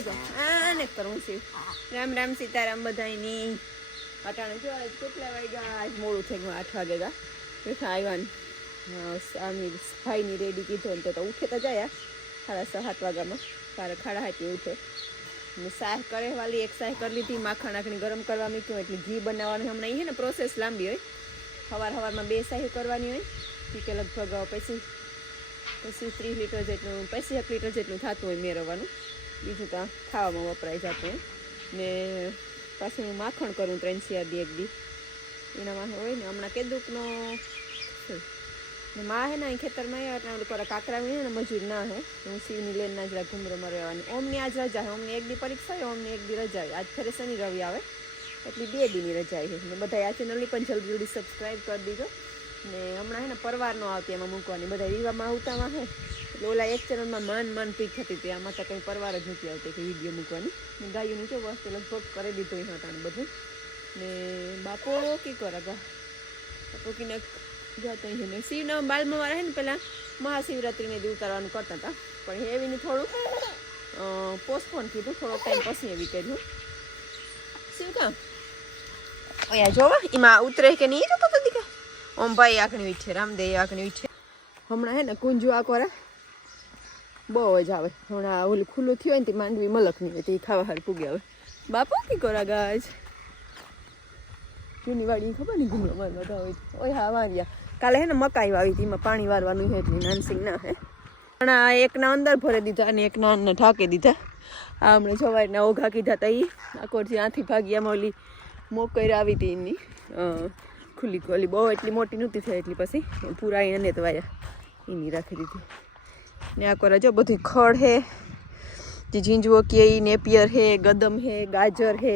જો આને કરું છું રામ રામ સીતારામ બધાયની અટાણે જો કેટલા વાગ્યા આજ મોડું થઈ ગયું 8 વાગે ગા આવ્યા આની ભાઈની રેડી કીધો ને તો ઉઠે તો જાય 7:30 વાગ્યામાં 7:30 ઉઠે ને સાહ કરે વાલી એક સાહ કરી લીધી માખણ નાખીને ગરમ કરવા મૂક્યું એટલે ઘી બનાવવાનું હમણાં એ ને પ્રોસેસ લાંબી હોય સવારમાં 2 સાહ કરવાની હોય કે લગભગ પછી 30 લીટર જેટલું 35 લીટર જેટલું થતું હોય મેળવવાનું બીજું તો ખાવામાં વપરાઈ જતું હોય ને પાછું હું માખણ કરું 3 દી 1 દી એનામાં હોય ને હમણાં કેદુકનો ને માં હે ને અહીં ખેતરમાં આવ્યા એટલે ઓલા કાકરા ને મજૂર ના હે હું શિવની લેન ના જરા ઘૂમરોમાં રહેવાની ઓમની આજ રજા હે ઓમની 1 દી પરીક્ષા હોય ઓમની 1 દી રજા હોય આજ ફરે શનિ રવિ આવે એટલી 2 દીની રજા છે ને બધા આ ચેનલની પણ જલ્દી સબસ્ક્રાઈબ કરી દીધો ને હમણાં હે ને પરવાર નો આવતી એમાં મૂકવાની બધા વિવામાં આવતામાં હે એટલે ઓલા એક ચેનલમાં માન પીક થતી હતી આમાં તો કંઈ પરવાર જ નથી આવતી કે વિડીયો મૂકવાની ને ગાયોની તો વસ્તુ લગભગ કરી દીધું એ હતા બધું ને બાપો કી કરે ગા બાપો કીને જતો છે ને શિવના બાલમાં વાળા હે ને પેલા મહાશિવરાત્રિને દી ઉતારવાનું કરતા હતા પણ એવીને થોડુંક પોસ્ટપોન કીધું થોડોક ટાઈમ પછી એવી કર્યું શું કામ અહીંયા જોવા એમાં ઉતરે કે નહીં જતો તો દીકા ઓમ ભાઈ આખણી વીઠે રામદેવ આખણી વીઠે હમણાં હે ને કુંજુ આ કરે બહુ જ આવે હમણાં ઓલું ખુલ્લું થયું હોય ને તે માંડવી મલકની હોય તે ખાવા હાર પૂગે આવે બાપા કી કોરા ગાજ જૂની વાડી ખબર નહીં ઘૂમરો મારવા તો હોય ઓય હા વાર્યા કાલે હે ને મકાઈ વાવી હતી એમાં પાણી વારવાનું છે એટલે નાનસિંગ ના હે પણ આ એકના અંદર ભરી દીધા અને એકના અંદર ઢાંકી દીધા આ હમણાં સવારના ઓઘા કીધા હતા એ આકોરથી આથી ભાગ્યામાં ઓલી મોકર આવી હતી એની ખુલ્લી ખોલી બહુ એટલી મોટી નહોતી થઈ એટલી પછી પૂરા એને તો વાયા એની રાખી દીધી ને આ કોરા જો બધું ખડ હે જે ઝીંજવો કે નેપિયર હે ગદમ હે ગાજર હે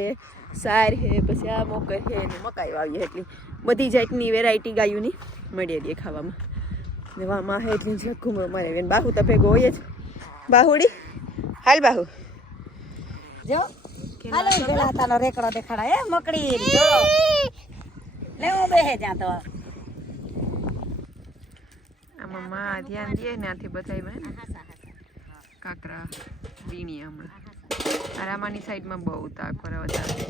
સાર હે પછી આ મોકર હે ને મકાઈ વાવીએ એટલી બધી જાતની વેરાયટી ગાયોની મળી રહી ખાવામાં ને વામાં હે એટલી જ ઘૂમરો મારે ને બાહુ તો ભેગો હોય જ બાહુડી હાલ બાહુ જો હાલો પેલા તાનો રેકડો દેખાડા એ મકડી જો લે હું બેહે જા તો આમાં માં ધ્યાન દે ને આથી બધાયમાં કાકરા વીણી હમણાં આરામાની સાઈડમાં બહુ તાક કરે વધારે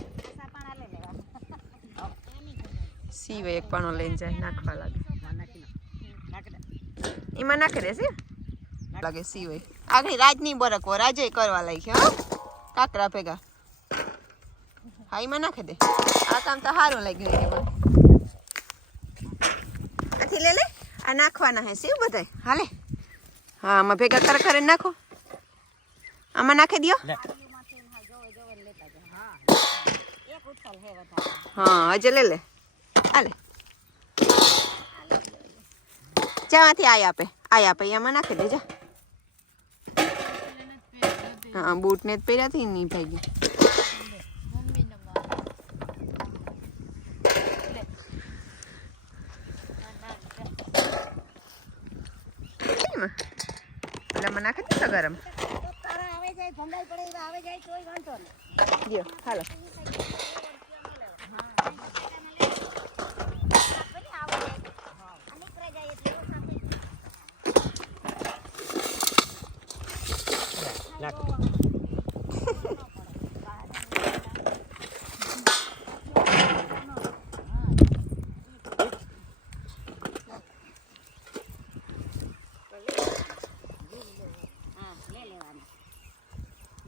સીવે એક પાણો લઈને જાય નાખવા લાગે એમાં નાખી દેશે લાગે સીવે આગળ રાજની બરકવો રાજે કરવા લાગી હા કાકરા ભેગા હા એમાં નાખી દે આ કામ તો સારું લાગ્યું એમાં આથી લે આ નાખવાના હે સીવ બધાય હાલે હા આમાં ભેગા ખરેખર નાખો આમાં નાખી દો હા હજે લે લે હાલે જ્યાંથી આયા આપે એમાં નાખી દેજા હા બૂટ ને જ પહેર્યા હતી નહીં ભાઈ નાખી દીધા ગરમ હાલો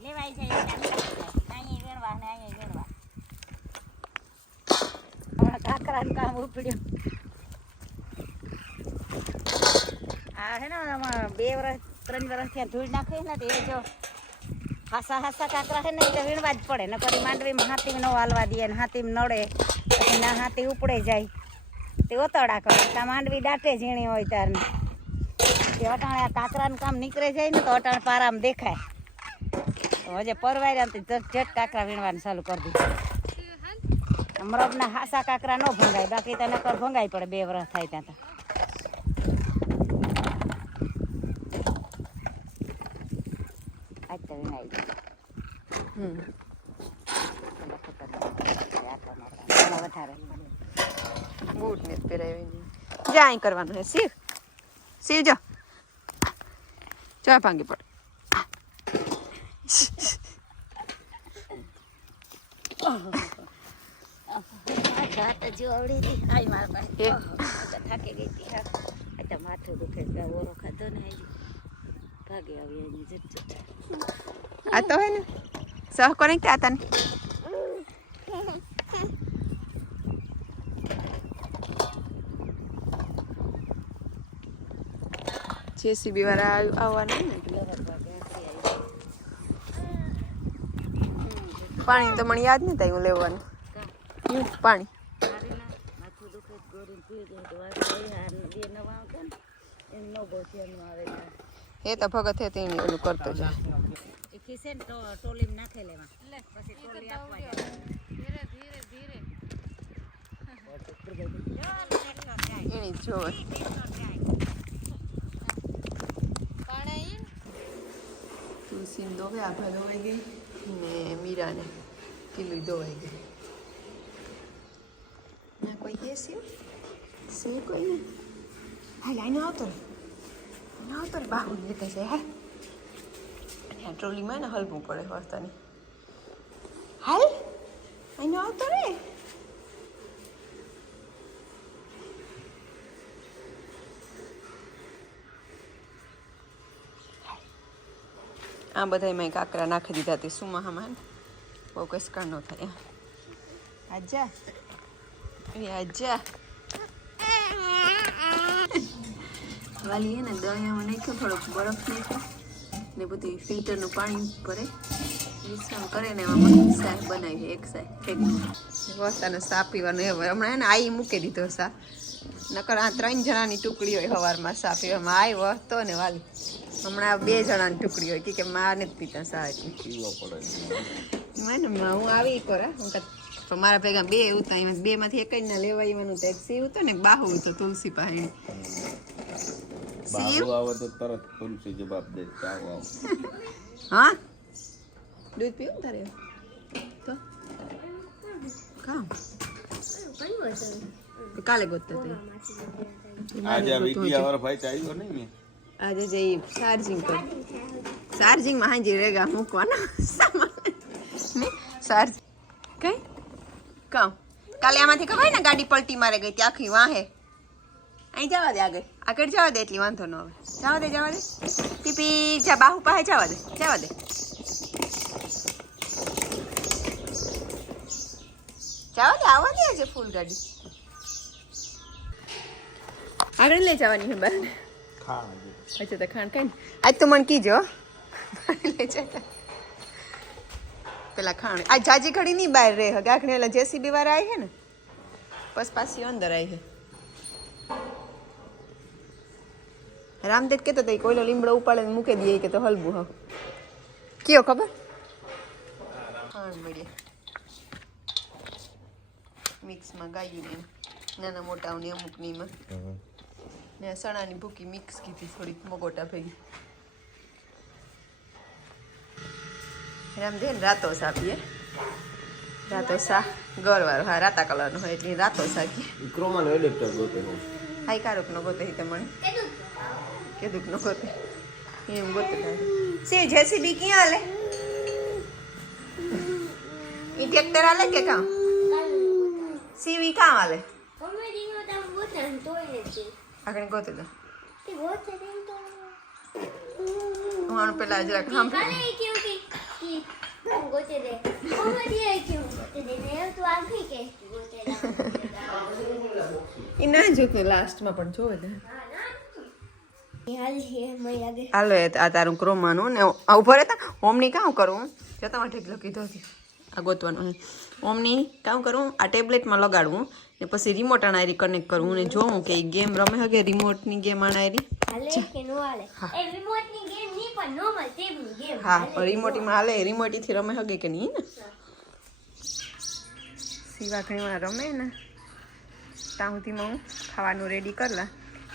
લેવાય જાય અહીં વેણવા ને અહીં વેણવા હમણાં કાકરાનું કામ ઉપડ્યું આ હે ને આમાં 2 વર્ષ 3 વર્ષ ત્યાં ધૂળ નાખી ને એ જો હાસા કાકરા છે ને એ તો વીણવા જ પડે ને કરી માંડવીમાં હાથી ન હાલવા દે ને હાથી નડે પછી ના હાથી ઉપડે જાય તે ઓતડા કરે ત્યાં માંડવી દાટે ઝીણી હોય ત્યારને તે અટાણે આ કાકરાનું કામ નીકળે જાય ને તો અટાણે પારામાં દેખાય હજે પરવાર્યા જટ કાકરા વીણવાનું ચાલુ કરી દીધું મરબના હાસા કાકરા ન ભંગાય બાકી તને કર ભંગાઈ પડે 2 વર્ષ થાય ત્યાં તો આજ તો વીણાઈ જાય વધારે બૂટ ને પહેરાવી જા અહીં કરવાનું હે શિવ જો ભાંગી પડ ઘાટ જો આવડી હતી આઈ મારા પાસે થાકી ગઈ હતી હા આ માથું દુખે ઓરો ખાધો ને હજી ભાગે આવી એની જટ આ તો હે ને સહ કોને આતા ને જેસીબી વાળા આવવાના ને પાણી તો મને યાદ નથી આવ્યું લેવાનું પાણી માથું દુખે ગોરી પી ગઈ તો આ બે નવા આવતા ને એમ ન ગોઠિયાનું આવે એ તો ભગત હે તે એનું કરતો છે એ ખીસે ને તો ટોલીમાં નાખે લેવા પછી ટોલી આપવા જાય ધીરે ધીરે ધીરે એની જોવે તુલસી દોવે આભા ધોવાઈ ગઈ ને મીરાને કિલ્લી ધોવાઈ ગઈ ના કોઈ હે સે કોઈ નહીં હાલ આઈને આવતો રે બાહુ લેતા છે હાલ અને આ ટ્રોલીમાં ને હલવું પડે વાસ્તાની હાલ આઈને આવતો રે આ બધા મેં કાકરા નાખી દીધા તે સુમાહામાં બહુ કસકા ન થાય આજા આજા વાલી હે ને દળિયામાં નાખ્યો થોડોક બરફ નાખ્યો ને બધું ફિલ્ટરનું પાણી ભરે મિશ્રણ કરે ને એમાં શાક બનાવી એક શાક વસ્તાને સા પીવાનું એ હમણાં એને આઈ મૂકી દીધો સા નકર આ 3 જણાની ટુકડી હોય સવારમાં સા પીવામાં આવ્યો હતો ને વાલી હમણાં 2 જણાની ટુકડી હોય કે માં નથી પીતા સા એટલે પીવો પડે મને હું આવી કોરા હું તો મારા ભેગા 2 ઉતા એમાં 2 માંથી એક જ ના લેવાયવાનું તો એક સી ઉતો ને બાહુ તો તુલસી પાસે બાબુ આવે તો તરત તુલસી જવાબ દે ચાવ આવ હા દૂધ પીવું તારે તો કામ કાલે ગોતતો તો આજે વિકી આવર ભાઈ ચાલ્યો નહીં મે આજે જઈ ચાર્જિંગમાં હાજી રેગા મૂકવાના સામાન ને ચાર્જ કઈ કામ કાલે આમાંથી ખબર ને ગાડી પલટી મારે ગઈ ત્યાં આખી વાહે અહીં જવા દે આગળ જવા દે એટલી વાંધો ન આવે જવા દે પીપી જા બાહુ પાસે જવા દે આવવા દે આજે ફૂલ ગાડી આગળ લઈ જવાની છે બહાર અચ્છા તો ખાણ કઈ આજ તો મને કીજો લઈ જતા પેલા ખાણ આજ જાજી ઘડી નહીં બહાર રહે હગે આખણે એટલે જેસીબી વાળા આવી છે ને બસ પાછી અંદર આવી છે રામદેવ કેતો તો કોઈલો લીમડો ઉપાડે મૂકી દઈએ કે તો હલવું હ કયો ખબર ખાણ મળીએ મિક્સમાં ગાયું ને નાના મોટાઓની અમુકની માં ને સણાની ભૂકી મિક્સ કીધી થોડીક મગોટા ભેગી રામદેવ રાતો સા પીએ રાતો સા ગોળવાળો હા રાતા કલરનો હોય એટલે રાતો સા કે ક્રોમાનો એડેપ્ટર ગોતે હાઈ કારોક નો ગોતે તે મને કેદુક નો ગોતે એમ ગોતે સે જેસીબી ક્યાં આલે ઈ ટ્રેક્ટર આલે કે કામ સીવી કામ આલે આગળ ગોતે તો હું પેલા જરાક એ ના જોકે લાસ્ટમાં પણ જોવે ને હાલો આ તારું ક્રોમાનું ને ઉભો રહેતા ઓમની કામ કરું જો તમારે ઠીક કીધો હતી આ ગોતવાનું ઓમની કામ કરું આ ટેબ્લેટમાં લગાડવું ને પછી રિમોટ આનારી કનેક્ટ કરવું ને જોવું કે ગેમ રમે હગે રિમોટની ગેમ આનારી હા રિમોટીમાં હાલે રિમોટીથી રમે હગે કે નહીં ને સીવાખણીમાં રમે ને ત્યાં સુધીમાં હું ખાવાનું રેડી કરલા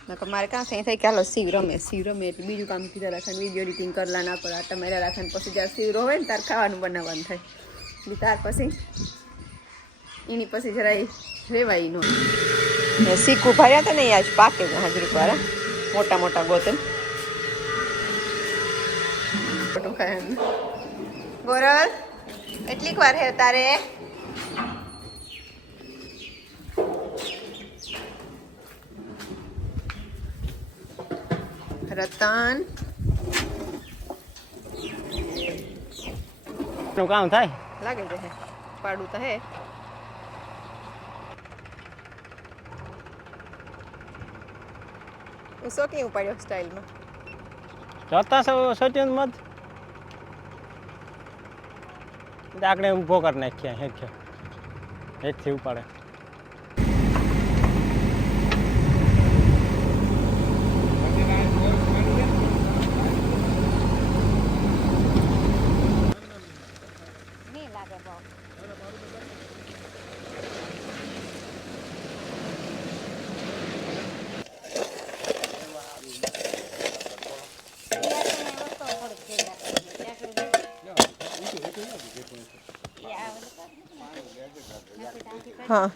નકર મારે કાં થાય કે હાલો શિવ રમે એટલે બીજું કામ કીધા રાખે વિડીયો એડિટિંગ કરલા ના કરો આટા મેળા રાખે પછી જ્યારે શિવ રોવે ને તાર ખાવાનું બનાવવાનું થાય એટલે ત્યાર પછી એની પછી જરાય રેવાય નો ને શીખું ભર્યા હતા ને આજ પાકે હાજરી વાળા મોટા મોટા ગોતન ગોરલ એટલીક વાર હે તારે રતન નું કામ થાય લાગે છે હે પાડું તો હે શોકી ઉપાડ્યો સ્ટાઇલમાં જોતા સોચ્યું મત આપણે ઊભો કરી નાખ્યા હેઠથી ઉપાડે નહીં લાગે બહુ હા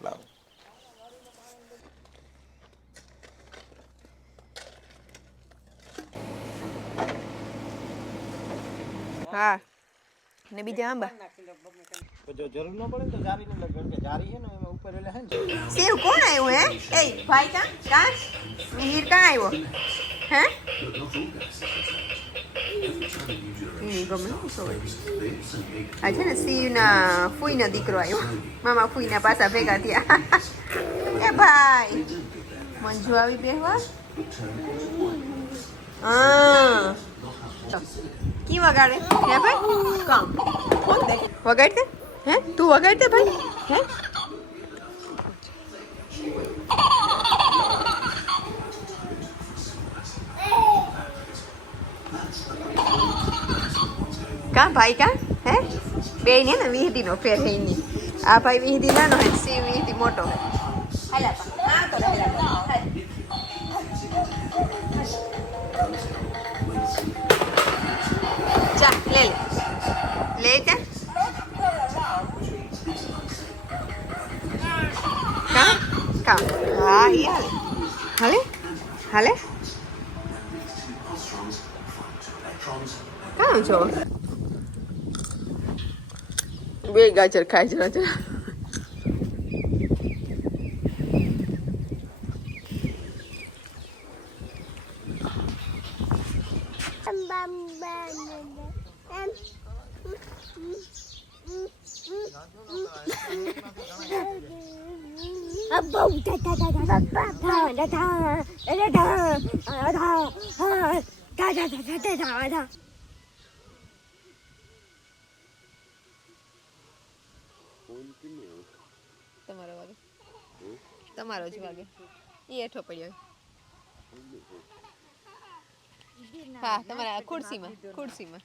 લાવો હા ને બીજા આંબા જો જરૂર ન પડે તો જારી ને લગન કે જારી છે ને એમાં ઉપર એટલે હે ને સેવ કોણ આવ્યો હે એ ભાઈ કા મિહિર કા આવ્યો હે ગમે આ છે ને શિવના ફૂઈનો દીકરો આવ્યો મામા ફૂઈના પાછા ભેગા થયા એ ભાઈ મંજુ આવી બેહવા હા કી વગાડે હે ભાઈ કામ કોણ દે વગાડતે હે તું વગાડતે ભાઈ હે કા ભાઈ કા હે બે ને ને વિહદી નો ફેર હે ની આ ભાઈ વિહદી નાનો હે સી વિહદી મોટો હે હાલા પા આ તો હાલા ચા લે જા કા કા હા ઈ હાલે હાલે કાં છો બે ગાજર ખાય છે રાજા તમારો જ વાગે એ હેઠો પડ્યો હા તમારા ખુરશીમાં